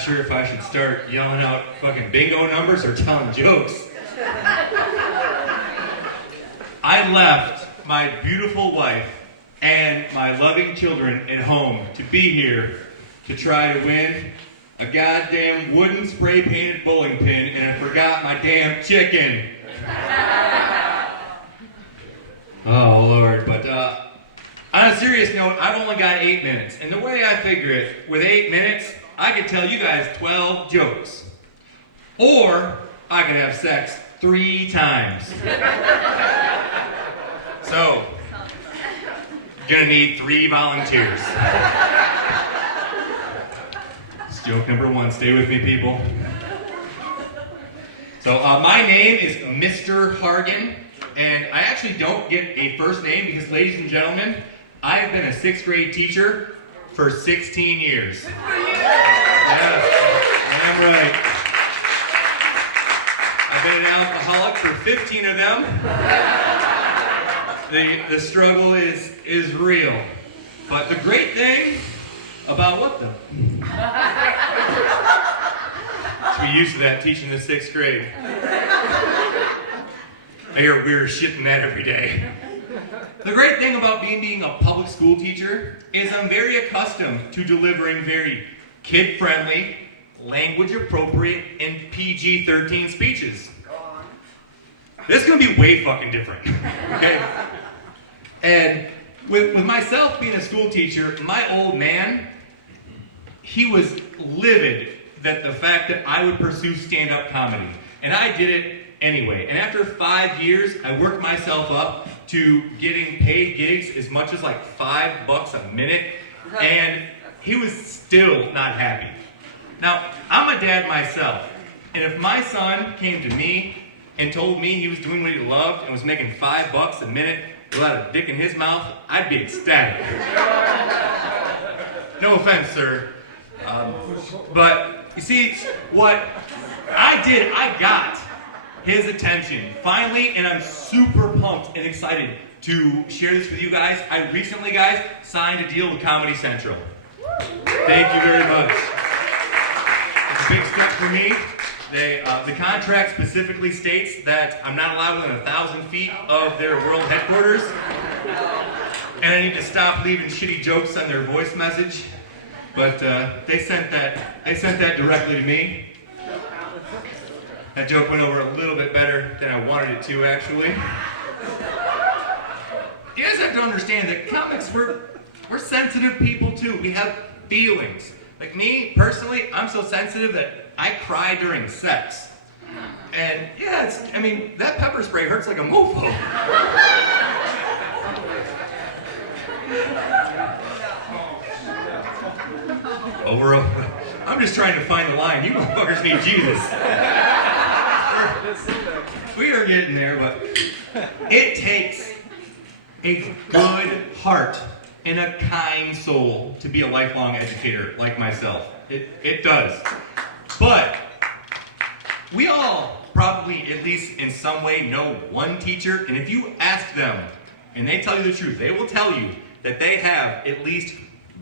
not sure if I should start yelling out fucking bingo numbers or telling jokes. I left my beautiful wife and my loving children at home to be here to try to win a goddamn wooden spray-painted bowling pin, and I forgot my damn chicken. Oh, Lord. But on a serious note, I've only got 8 minutes. And the way I figure it, with 8 minutes, I could tell you guys 12 jokes. Or I could have sex 3 times. So, gonna need 3 volunteers. It's joke number 1. Stay with me, people. So, my name is Mr. Hargan, and I actually don't get a first name because, ladies and gentlemen, I've been a 6th grade teacher for 16 years. Yes, damn right. I've been an alcoholic for 15 of them. The struggle is real. But the great thing about what though? We're used to that teaching the 6th grade. I hear weird shit in that every day. The great thing about being a public school teacher is I'm very accustomed to delivering very kid-friendly, language-appropriate, and PG-13 speeches. This is going to be way fucking different, okay? And with myself being a school teacher, my old man, he was livid that the fact that I would pursue stand-up comedy. And I did it anyway. And after 5 years, I worked myself up to getting paid gigs as much as like $5 a minute. And he was still not happy. Now, I'm a dad myself. And if my son came to me and told me he was doing what he loved and was making $5 a minute without a dick in his mouth, I'd be ecstatic. No offense, sir. But you see, what I did, I got his attention finally, and I'm super pumped and excited to share this with you guys. I recently, guys, signed a deal with Comedy Central. Thank you very much. It's a big step for me. The contract specifically states that I'm not allowed within 1,000 feet of their world headquarters, and I need to stop leaving shitty jokes on their voice message. But they sent that directly to me. That joke went over a little bit better than I wanted it to, actually. You guys have to understand that comics, we're sensitive people too. We have feelings. Like me, personally, I'm so sensitive that I cry during sex. And yeah, that pepper spray hurts like a mofo. I'm just trying to find the line. You motherfuckers need Jesus. We are getting there, but it takes a good heart and a kind soul to be a lifelong educator like myself. It does. But we all probably, at least in some way, know one teacher, and if you ask them and they tell you the truth, they will tell you that they have at least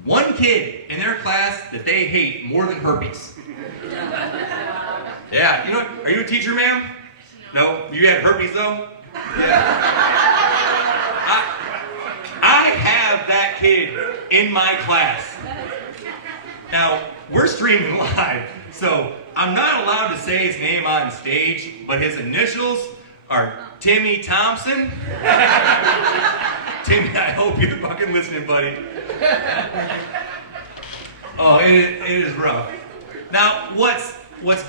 one kid in their class that they hate more than herpes. Yeah, you know, are you a teacher, ma'am? No? You had herpes, though? I have that kid in my class. Now, we're streaming live, so I'm not allowed to say his name on stage, but his initials are Timmy Thompson. Timmy, I hope you're fucking listening, buddy. Oh, it is rough. Now, what's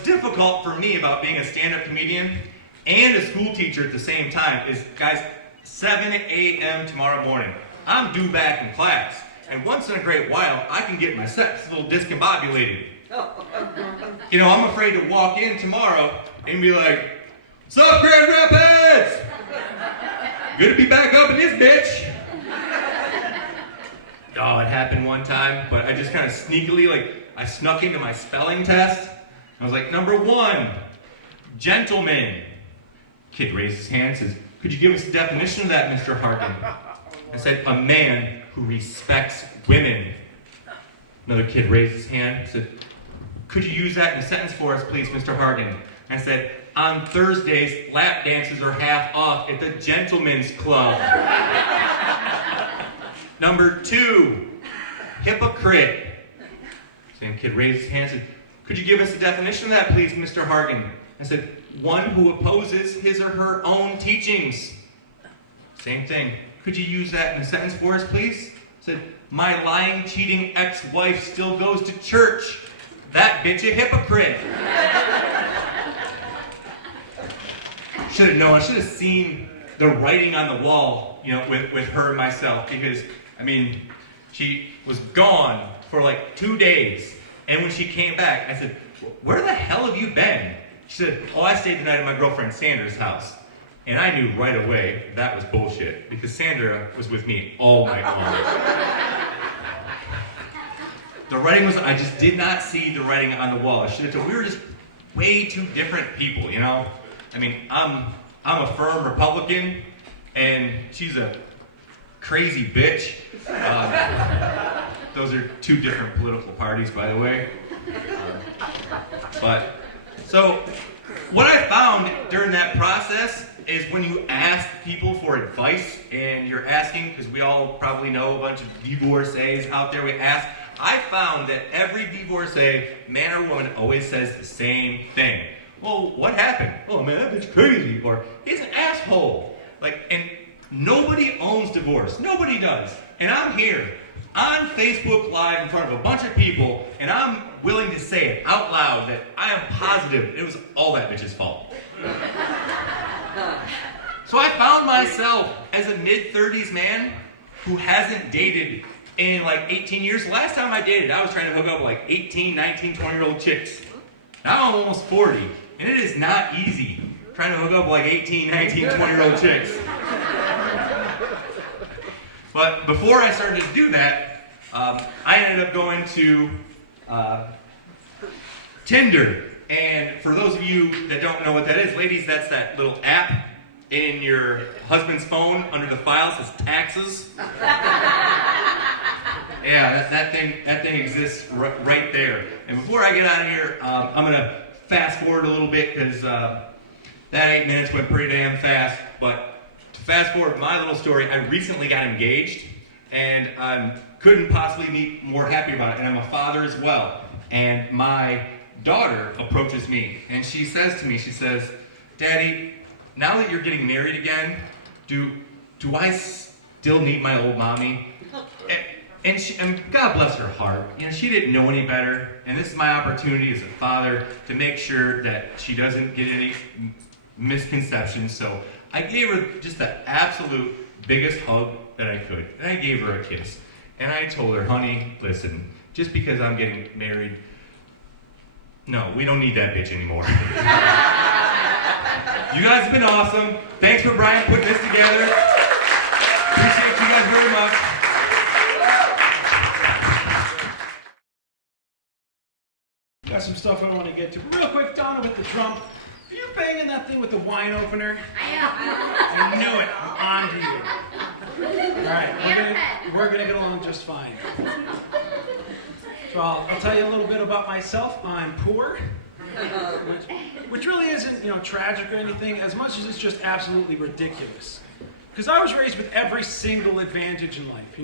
difficult for me about being a stand-up comedian and a school teacher at the same time is, guys, 7 a.m. tomorrow morning. I'm due back in class, and once in a great while, I can get my sex a little discombobulated. You know, I'm afraid to walk in tomorrow and be like, "What's up, Grand Rapids? Good to be back up in this bitch." Oh, it happened one time, but I just kind of sneakily, I snuck into my spelling test. I was like, "Number 1, gentleman." Kid raised his hand and says, "Could you give us a definition of that, Mr. Hargan?" I said, "A man who respects women." Another kid raised his hand and said, could you use that in a sentence for us, please, Mr. Hargan? I said, on Thursdays, lap dances are half off at the Gentlemen's Club. Number 2, hypocrite. Same kid raised his hand and said, could you give us a definition of that, please, Mr. Hargan? I said, one who opposes his or her own teachings. Same thing. Could you use that in a sentence for us, please? I said, my lying, cheating ex-wife still goes to church. That bitch a hypocrite. Should have known. I should have seen the writing on the wall, with her and myself, because, she was gone for like 2 days. And when she came back, I said, where the hell have you been? She said, I stayed the night at my girlfriend Sandra's house. And I knew right away that was bullshit, because Sandra was with me all night long. The writing was, I just did not see the writing on the wall. I should have told, we were just way too different people, I'm a firm Republican, and she's a crazy bitch. Those are 2 different political parties, by the way. So what I found during that process is when you ask people for advice, and you're asking, because we all probably know a bunch of divorcees out there, I found that every divorcee, man or woman, always says the same thing. Well, what happened? Oh man, that bitch crazy, or he's an asshole. And nobody owns divorce. Nobody does. And I'm here on Facebook Live in front of a bunch of people, and I'm willing to say it out loud that I am positive it was all that bitch's fault. So I found myself as a mid-30s man who hasn't dated in 18 years. The last time I dated, I was trying to hook up with 18, 19, 20-year-old chicks. Now I'm almost 40, and it is not easy trying to hook up with 18, 19, 20-year-old chicks. But before I started to do that, I ended up going to Tinder. And for those of you that don't know what that is, ladies, that's that little app in your husband's phone under the file says taxes. Yeah, that thing exists right there. And before I get out of here, I'm gonna fast forward a little bit, because that 8 minutes went pretty damn fast. But to fast forward my little story, I recently got engaged, and I couldn't possibly be more happy about it. And I'm a father as well. And my daughter approaches me, and she says to me, Daddy, now that you're getting married again, do I still need my old mommy? And God bless her heart, she didn't know any better, and this is my opportunity as a father to make sure that she doesn't get any misconceptions. So I gave her just the absolute biggest hug that I could, and I gave her a kiss. And I told her, honey, listen, just because I'm getting married, no, we don't need that bitch anymore. You guys have been awesome. Thanks for Brian putting this together. Appreciate you guys very much. Got some stuff I want to get to. Real quick, Donna with the drum. Are you banging that thing with the wine opener? I am. I knew it. I'm on to you. All right, we're gonna get along just fine. So I'll tell you a little bit about myself. I'm poor, which really isn't tragic or anything, as much as it's just absolutely ridiculous. Because I was raised with every single advantage in life.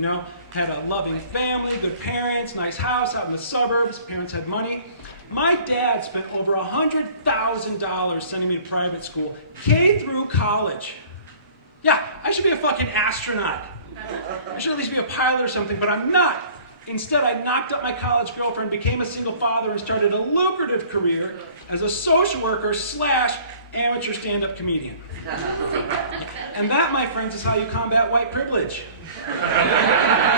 Had a loving family, good parents, nice house out in the suburbs. Parents had money. My dad spent over $100,000 sending me to private school, K through college. Yeah, I should be a fucking astronaut. I should at least be a pilot or something, but I'm not. Instead, I knocked up my college girlfriend, became a single father, and started a lucrative career as a social worker / amateur stand-up comedian. And that, my friends, is how you combat white privilege. Yeah.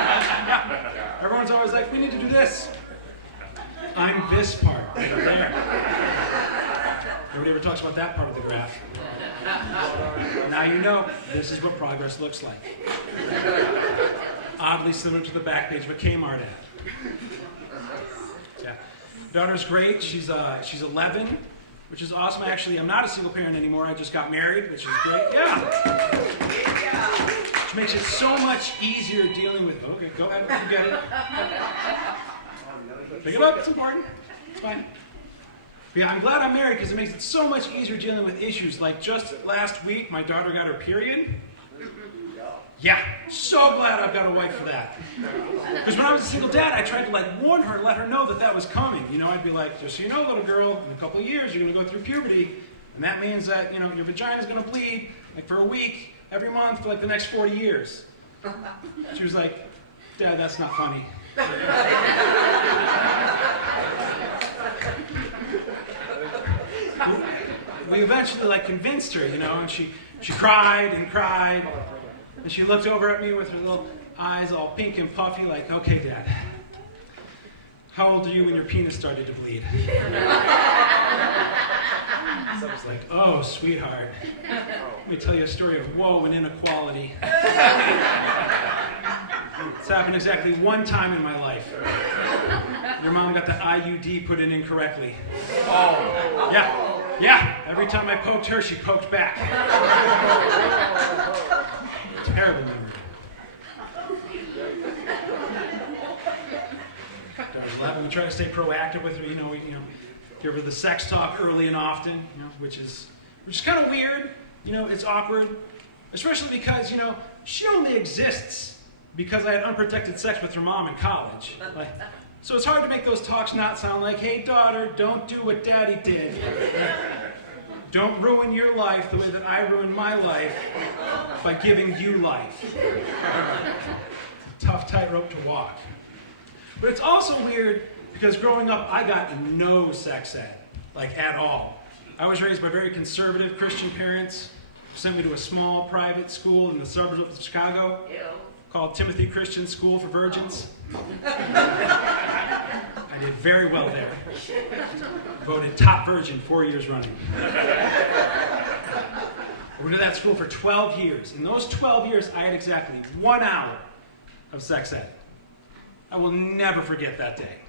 Everyone's always like, we need to do this. I'm this part right there. Nobody ever talks about that part of the graph. Now you know, this is what progress looks like. Oddly similar to the back page of a Kmart ad. Yeah. Daughter's great. She's 11, which is awesome. Actually, I'm not a single parent anymore. I just got married, which is great. Yeah. Which makes it so much easier dealing with. Okay, go ahead. You get it. Pick it up. It's important. It's fine. Yeah, I'm glad I'm married because it makes it so much easier dealing with issues. Like just last week, my daughter got her period. Yeah, so glad I've got a wife for that. Because when I was a single dad, I tried to warn her, let her know that was coming. I'd be like, just so you know, little girl, in a couple of years, you're going to go through puberty. And that means that, your vagina's going to bleed, for a week, every month, for the next 40 years. She was like, Dad, that's not funny. We eventually convinced her, and she cried and cried, and she looked over at me with her little eyes all pink and puffy, like, okay, Dad, how old are you when your penis started to bleed? So I was like, oh, sweetheart, let me tell you a story of woe and inequality. It's happened exactly one time in my life. Your mom got the IUD put in incorrectly. Oh. Yeah. Every time I poked her, she poked back. Terrible memory. Daughter's 11. We try to stay proactive with her. We give her the sex talk early and often. Which is kind of weird. It's awkward, especially because she only exists because I had unprotected sex with her mom in college. So it's hard to make those talks not sound like, hey, daughter, don't do what Daddy did. Don't ruin your life the way that I ruined my life by giving you life. It's a tough tightrope to walk. But it's also weird because growing up, I got no sex ed, at all. I was raised by very conservative Christian parents who sent me to a small private school in the suburbs of Chicago. Called Timothy Christian School for Virgins. I did very well there. Voted top virgin 4 years running. I went to that school for 12 years. In those 12 years, I had exactly 1 hour of sex ed. I will never forget that day.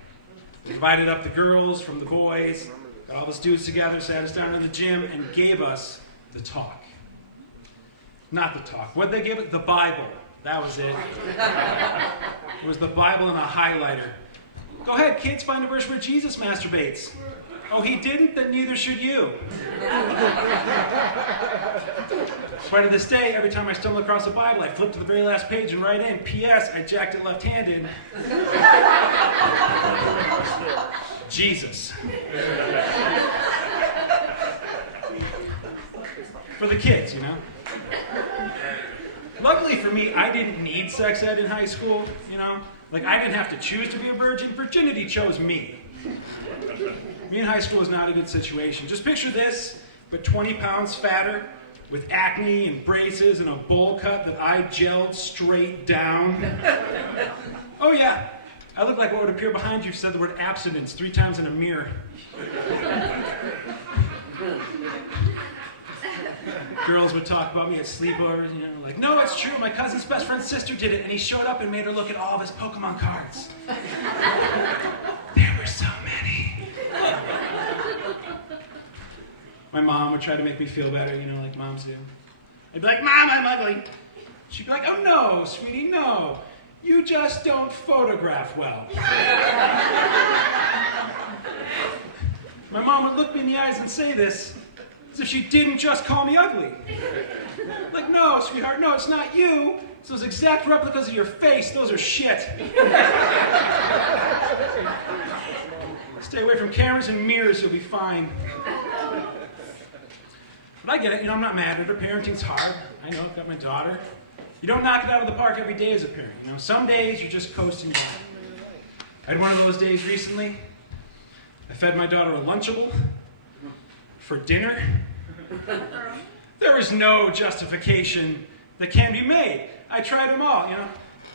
They divided up the girls from the boys, got all the dudes together, sat us down in the gym, and gave us the talk. Not the talk. What'd they give it? The Bible. That was it. It was the Bible and a highlighter. Go ahead, kids, find a verse where Jesus masturbates. Oh, he didn't? Then neither should you. Right to this day, every time I stumble across a Bible, I flip to the very last page and write in, P.S. I jacked it left-handed. Jesus. For the kids, Luckily for me, I didn't need sex ed in high school, I didn't have to choose to be a virgin. Virginity chose me. Me in high school was not a good situation. Just picture this, but 20 pounds fatter, with acne and braces and a bowl cut that I gelled straight down. Oh yeah, I look like what would appear behind you if you said the word abstinence 3 times in a mirror. Girls would talk about me at sleepovers, no, it's true, my cousin's best friend's sister did it, and he showed up and made her look at all of his Pokemon cards. There were so many. My mom would try to make me feel better, like moms do. I'd be like, Mom, I'm ugly. She'd be like, oh no, sweetie, no. You just don't photograph well. My mom would look me in the eyes and say this, as if she didn't just call me ugly. Like, no, sweetheart, no, it's not you. It's those exact replicas of your face. Those are shit. Stay away from cameras and mirrors, you'll be fine. But I get it, I'm not mad at her. Parenting's hard. I know, I've got my daughter. You don't knock it out of the park every day as a parent. Some days you're just coasting by. I had one of those days recently. I fed my daughter a Lunchable for dinner. There is no justification that can be made. I tried them all,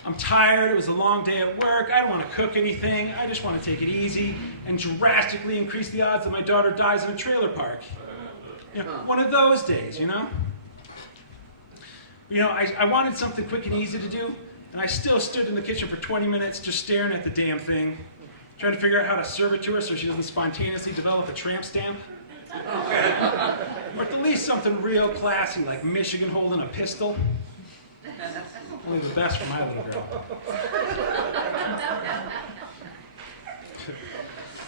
I'm tired, it was a long day at work, I don't want to cook anything, I just want to take it easy and drastically increase the odds that my daughter dies in a trailer park. One of those days, I wanted something quick and easy to do, and I still stood in the kitchen for 20 minutes just staring at the damn thing, trying to figure out how to serve it to her so she doesn't spontaneously develop a tramp stamp. Or at the least something real classy, like Michigan holding a pistol. Only the best for my little girl.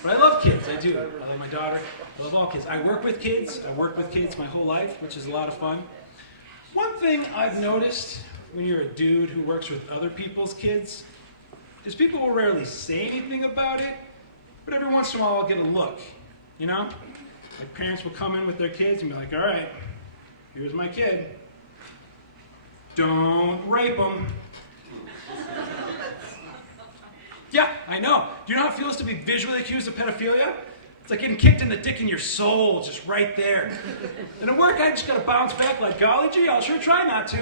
But I love kids, I do. I love my daughter, I love all kids. I work with kids, I've worked with kids my whole life, which is a lot of fun. One thing I've noticed when you're a dude who works with other people's kids is people will rarely say anything about it, but every once in a while I'll get a look, you know? Like parents will come in with their kids and be like, all right, here's my kid. Don't rape him. Yeah, I know. Do you know how it feels to be visually accused of pedophilia? It's like getting kicked in the dick in your soul, just right there. And at work, I just gotta bounce back like, golly gee, I'll sure try not to.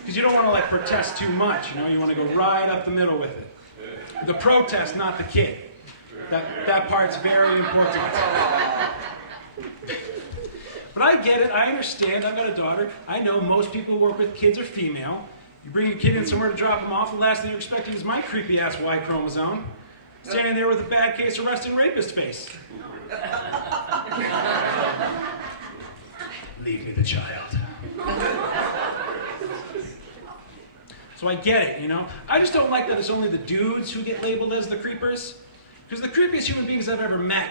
Because you don't want to like protest too much, you know? You want to go right up the middle with it. The protest, not the kid. That part's very important. But I get it, I understand, I've got a daughter. I know most people who work with kids are female. You bring your kid in somewhere to drop him off, the last thing you're expecting is my creepy-ass Y chromosome. Standing there with a bad case arrest and rapist face. Leave me the child. So I get it, you know? I just don't like that it's only the dudes who get labeled as the creepers. Because the creepiest human beings I've ever met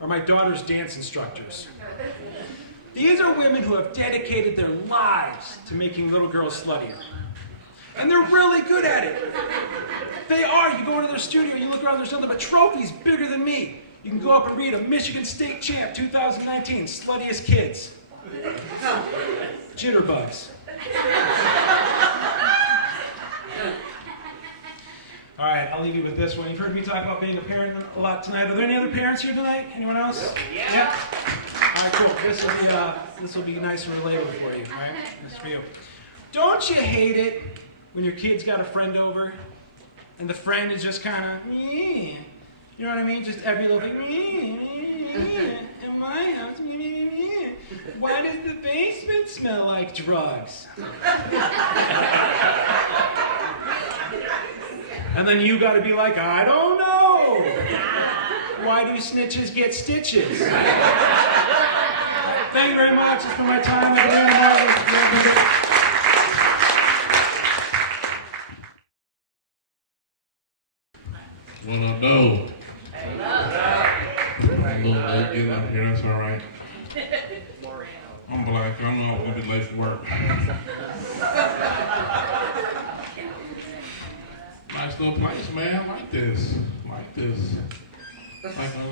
are my daughter's dance instructors. These are women who have dedicated their lives to making little girls sluttier. And they're really good at it. They are. You go into their studio, you look around, there's nothing but trophies bigger than me. You can go up and read a Michigan State Champ 2019, sluttiest kids. Jitterbugs. All right, I'll leave you with this one. You've heard me talk about being a parent a lot tonight. Are there any other parents here tonight? Anyone else? Yeah. All right, cool. This will be nice and relatable for you. All right, this is for you. Don't you hate it when your kid's got a friend over, and the friend is just kind of, you know what I mean? Just every little thing, in my house, why does the basement smell like drugs? And then you gotta be like, I don't know. Why do snitches get stitches? Thank you very much. It's been my time. What up, though? I'm a little late getting up here, that's alright. I'm black, I know I'm gonna be late for work. Nice little place, man. I like this. Like when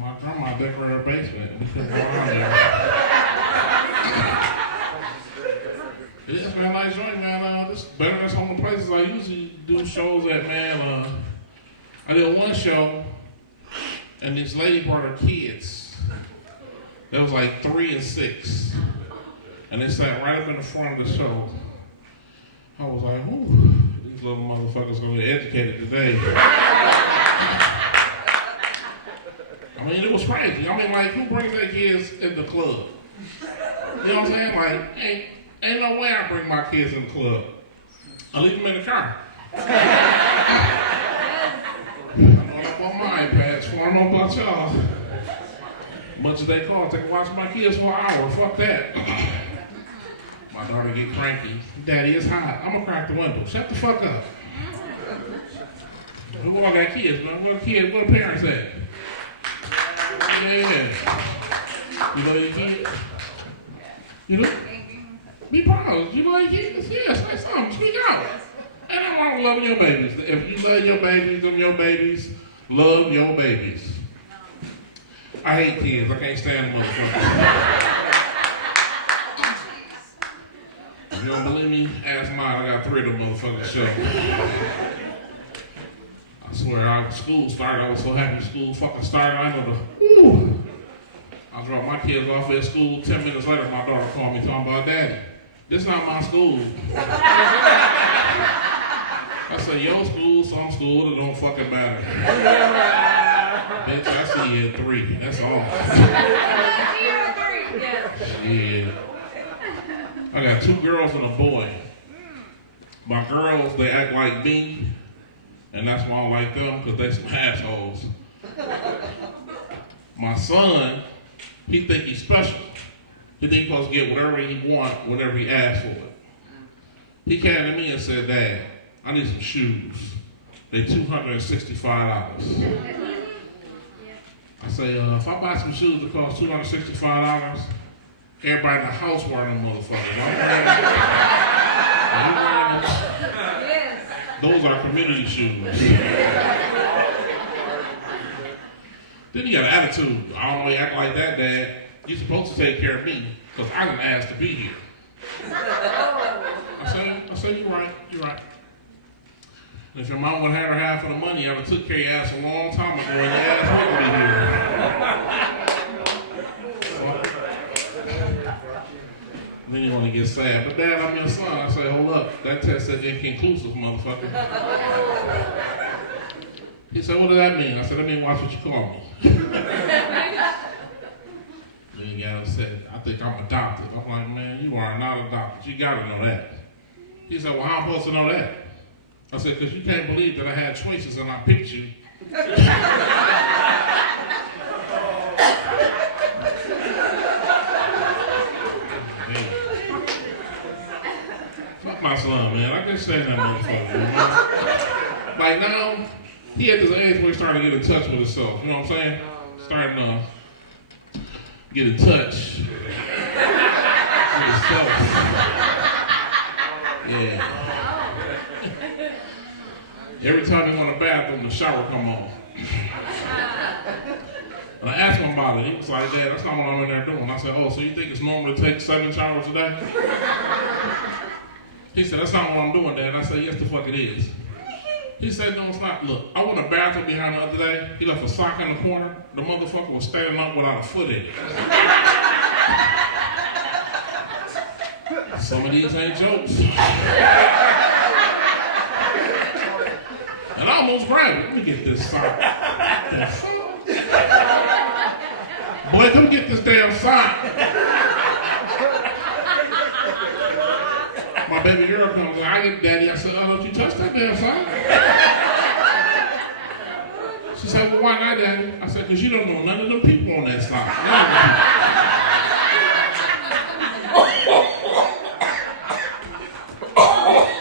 my grandma decorated her basement and we couldn't go around there. It is, man, nice joint, man. This is better than some of the places I usually do shows at, man. I did one show, and this lady brought her kids. There was like 3 and 6. And they sat right up in the front of the show. I was like, ooh, these little motherfuckers gonna get educated today. I mean, it was crazy. I mean, like, who brings their kids in the club? You know what I'm saying? Like, ain't no way I bring my kids in the club. I leave them in the car. On my iPads, so I don't know about y'all. Much as they call, they can watch my kids for an hour. Fuck that. My daughter get cranky. Daddy, it's hot. I'm gonna crack the window. Shut the fuck up. Who all got kids, man? What the parents at? Yeah. You know your kids? You know? Be proud. You know your kids? Yeah, say something. Speak out. Ain't nothing wrong with loving your babies. If you love your babies, them your babies. Love your babies. I hate kids. I can't stand them motherfuckers. If you don't believe me, ask mine. I got 3 of them motherfuckers show. I swear, school started. I was so happy school fucking started. I know I dropped my kids off at school. 10 minutes later, my daughter called me talking about, Daddy, this not my school. I said, your school, some school, it don't fucking matter. Bitch, I see you at 3. That's all. Yeah. I got 2 girls and a boy. My girls, they act like me, and that's why I don't like them, because they some assholes. My son, he think he's special. He think he's supposed to get whatever he want, whenever he asks for it. He came to me and said, Dad, I need some shoes. They're $265. I say, if I buy some shoes that cost $265, everybody in the house wearing them motherfuckers. I'm wearing them. Those are community shoes. Then you got an attitude. I don't know you act like that, Dad. You're supposed to take care of me because I didn't ask to be here. I say, you're right. And if your mom would have had her half of the money, I would have took care of your ass a long time ago and your ass wouldn't be here. Then you want to get sad. But Dad, I'm your son. I say, hold up. That test said inconclusive, motherfucker. He said, what does that mean? I said, that means watch what you call me. Then he got upset. I think I'm adopted. I'm like, man, you are not adopted. You got to know that. He said, well, how am I supposed to know that? I said, because you can't believe that I had choices and I picked you. Fuck my son, man. I can't say that motherfucker, man. Like now, he at this age where he's starting to get in touch with himself. You know what I'm saying? Starting to get in touch with himself. Yeah. Every time he went to the bathroom, the shower come on. And I asked him about it. He was like, Dad, that's not what I'm in there doing. I said, oh, so you think it's normal to take 7 showers a day? He said, that's not what I'm doing, Dad. I said, yes, the fuck it is. He said, no, it's not. Look, I went to the bathroom behind the other day. He left a sock in the corner. The motherfucker was standing up without a foot in it. Some of these ain't jokes. And I almost grabbed it. Let me get this sock. Boy, come get this damn sock. My baby girl comes in. I get Daddy. I said, oh, don't you touch that damn sock. She said, well, why not, Daddy? I said, because you don't know none of them people on that sock.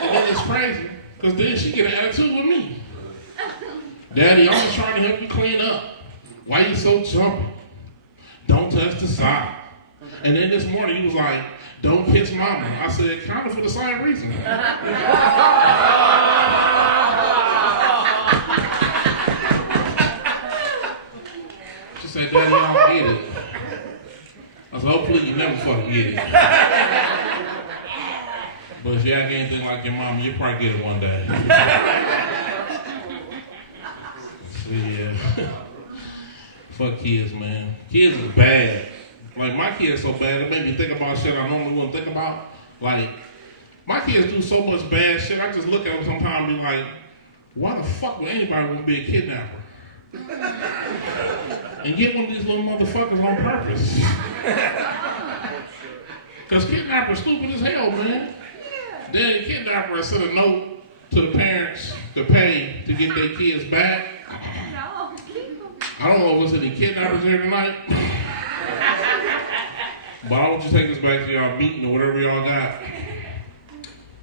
And then it's crazy, because then she get an attitude with me. Daddy, I'm just trying to help you clean up. Why you so jumpy? Don't touch the sock. And then this morning he was like, don't kiss mama. I said, kind of for the same reason. She said, Daddy, I don't get it. I said, hopefully you never fucking get it. But if you act anything like your mama, you'll probably get it one day. So yeah. Fuck kids, man. Kids is bad. Like, my kids so bad, it made me think about shit I normally wouldn't think about. Like, my kids do so much bad shit, I just look at them sometimes and be like, why the fuck would anybody want to be a kidnapper? And get one of these little motherfuckers on purpose. Because kidnappers stupid as hell, man. Then the kidnapper sent a note to the parents to pay to get their kids back. I don't know if there's any kidnappers here tonight. But I want you to take this back to y'all meeting or whatever y'all got.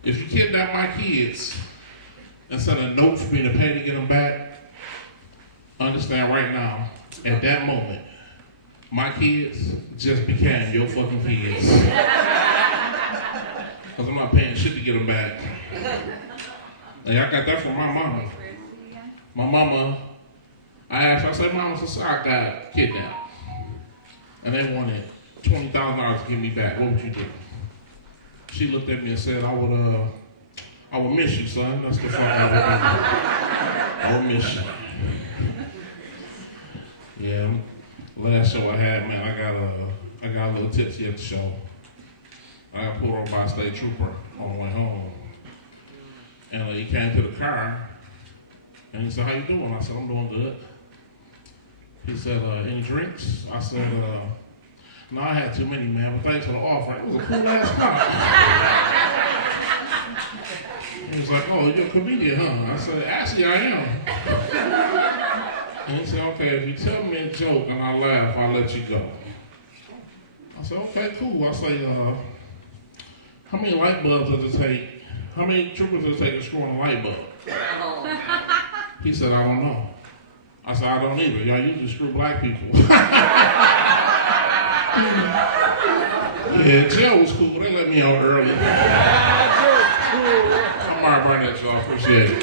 If you kidnap my kids and send a note for me to pay to get them back, understand right now, at that moment, my kids just became your fucking kids. Because I'm not paying shit to get them back. And I got that from my mama. My mama, I asked her, I said, Mama, so I got kidnapped. And they wanted $20,000 to give me back. What would you do? She looked at me and said, I would miss you, son. That's the fuck I would do. I would miss you. Yeah, last show I had, man, I got a little tipsy at the show. I got pulled over by a state trooper on the way home. And he came to the car, and he said, how you doing? I said, I'm doing good. He said, any drinks? I said, no, I had too many, man, but thanks for the offer. It was a cool ass spot. He was like, oh, you're a comedian, huh? I said, actually, I am. And he said, okay, if you tell me a joke and I laugh, I'll let you go. I said, okay, cool. I say, how many light bulbs does it take? How many troopers does it take to screw on a light bulb? He said, I don't know. I said, I don't either. Y'all usually screw black people. Yeah, jail was cool. They let me out early. I'm Mark Barnett, y'all. Appreciate it.